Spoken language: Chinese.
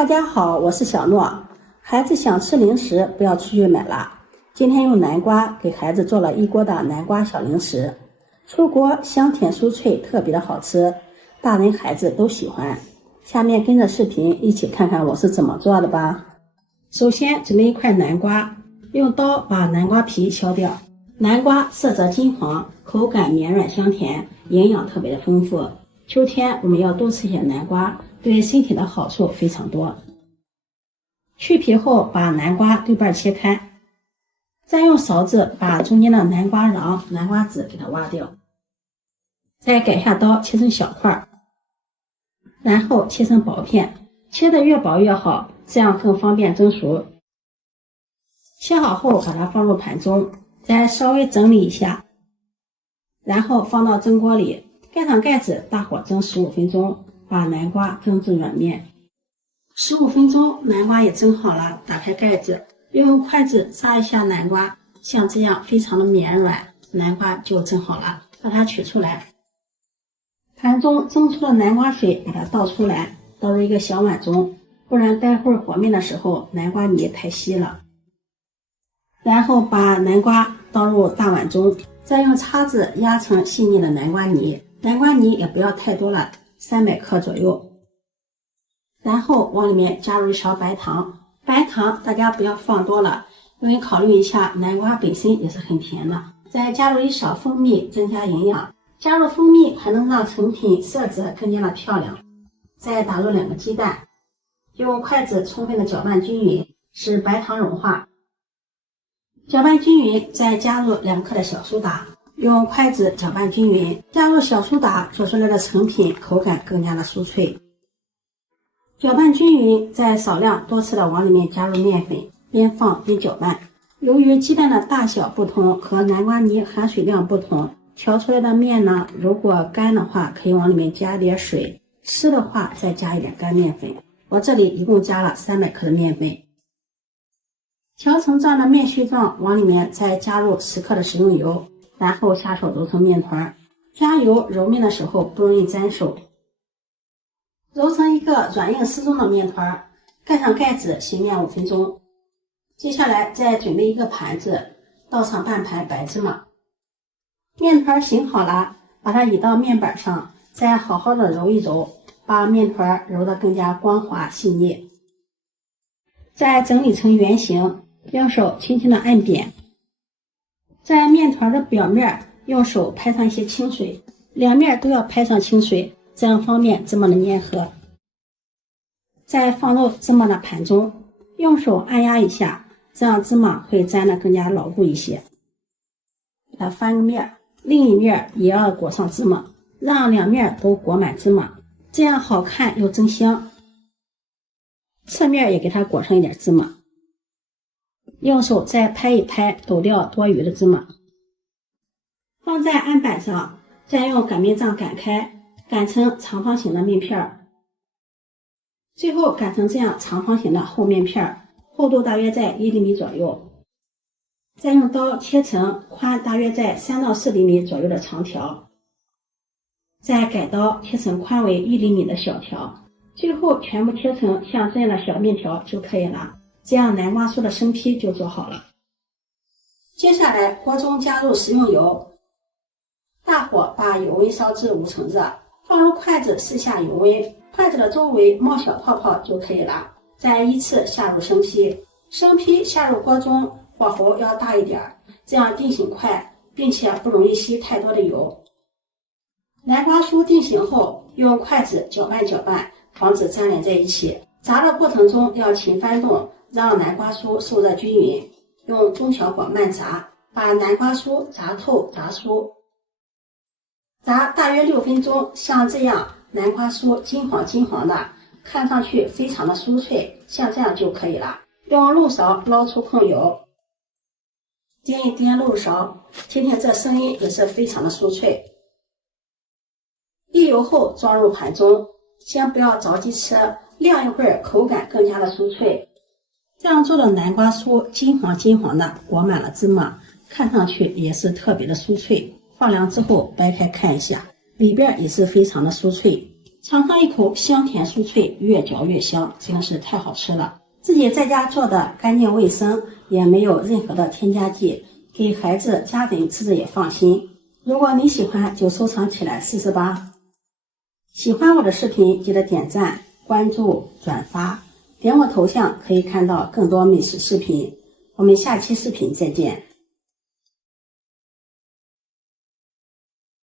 大家好，我是小诺。孩子想吃零食，不要出去买了。今天用南瓜给孩子做了一锅的南瓜小零食，出锅香甜酥脆，特别的好吃，大人孩子都喜欢。下面跟着视频一起看看我是怎么做的吧。首先准备一块南瓜，用刀把南瓜皮削掉。南瓜色泽金黄，口感绵软香甜，营养特别的丰富。秋天我们要多吃些南瓜，对身体的好处非常多。去皮后把南瓜对半切开，再用勺子把中间的南瓜瓤、南瓜籽给它挖掉，再改下刀切成小块，然后切成薄片，切得越薄越好，这样更方便蒸熟。切好后把它放入盘中，再稍微整理一下，然后放到蒸锅里，盖上盖子，大火蒸15分钟，把南瓜蒸至软面。15分钟，南瓜也蒸好了，打开盖子，用筷子扎一下南瓜，像这样非常的绵软，南瓜就蒸好了，把它取出来。盘中蒸出的南瓜水把它倒出来，倒入一个小碗中，不然待会儿和面的时候南瓜泥太稀了。然后把南瓜倒入大碗中，再用叉子压成细腻的南瓜泥，南瓜泥也不要太多了，300克左右。然后往里面加入一勺白糖，白糖大家不要放多了，因为考虑一下南瓜本身也是很甜的。再加入一勺蜂蜜，增加营养。加入蜂蜜还能让成品色泽更加的漂亮。再打入2个鸡蛋，用筷子充分的搅拌均匀，使白糖融化。搅拌均匀，再加入2克的小苏打，用筷子搅拌均匀。加入小苏打做出来的成品口感更加的酥脆。搅拌均匀，再少量多次的往里面加入面粉，边放边搅拌。由于鸡蛋的大小不同和南瓜泥含水量不同，调出来的面呢，如果干的话可以往里面加点水，湿的话再加一点干面粉。我这里一共加了300克的面粉。调成这样的面絮状，往里面再加入10克的食用油，然后下手揉成面团。加油揉面的时候不容易粘手。揉成一个软硬适中的面团，盖上盖子醒面5分钟。接下来再准备一个盘子，倒上半盘白芝麻。面团醒好了，把它移到面板上，再好好的揉一揉，把面团揉得更加光滑细腻。再整理成圆形，用手轻轻的按扁。在面团的表面用手拍上一些清水，两面都要拍上清水，这样方便芝麻的粘合。再放入芝麻的盘中，用手按压一下，这样芝麻会粘得更加牢固一些。给它翻个面，另一面也要裹上芝麻，让两面都裹满芝麻，这样好看又增香。侧面也给它裹上一点芝麻，用手再拍一拍，抖掉多余的芝麻。放在案板上，再用擀面杖擀开，擀成长方形的面片，最后擀成这样长方形的厚面片，厚度大约在1厘米左右。再用刀切成宽大约在3到4厘米左右的长条，再改刀切成宽为1厘米的小条，最后全部切成像这样的小面条就可以了。这样南瓜酥的生坯就做好了。接下来锅中加入食用油，大火把油温烧至5成热，放入筷子试下油温，筷子的周围冒小泡泡就可以了。再依次下入生坯，生坯下入锅中，火候要大一点，这样定型快，并且不容易吸太多的油。南瓜酥定型后，用筷子搅拌搅拌，防止粘连在一起。炸的过程中要勤翻动，让南瓜酥受热均匀。用中小火慢炸，把南瓜酥炸透炸酥。炸大约6分钟，像这样南瓜酥金黄金黄的，看上去非常的酥脆，像这样就可以了。用漏勺捞出控油，掂一掂漏勺，听听这声音也是非常的酥脆。沥油后装入盘中，先不要着急吃，晾一会儿口感更加的酥脆。这样做的南瓜酥金黄金黄的，裹满了芝麻，看上去也是特别的酥脆。放凉之后掰开看一下，里边也是非常的酥脆。尝上一口香甜酥脆，越嚼越香，真的是太好吃了。自己在家做的干净卫生，也没有任何的添加剂，给孩子家人吃着也放心。如果你喜欢，就收藏起来试试吧。喜欢我的视频记得点赞、关注、转发，点我头像可以看到更多美食视频。我们下期视频再见。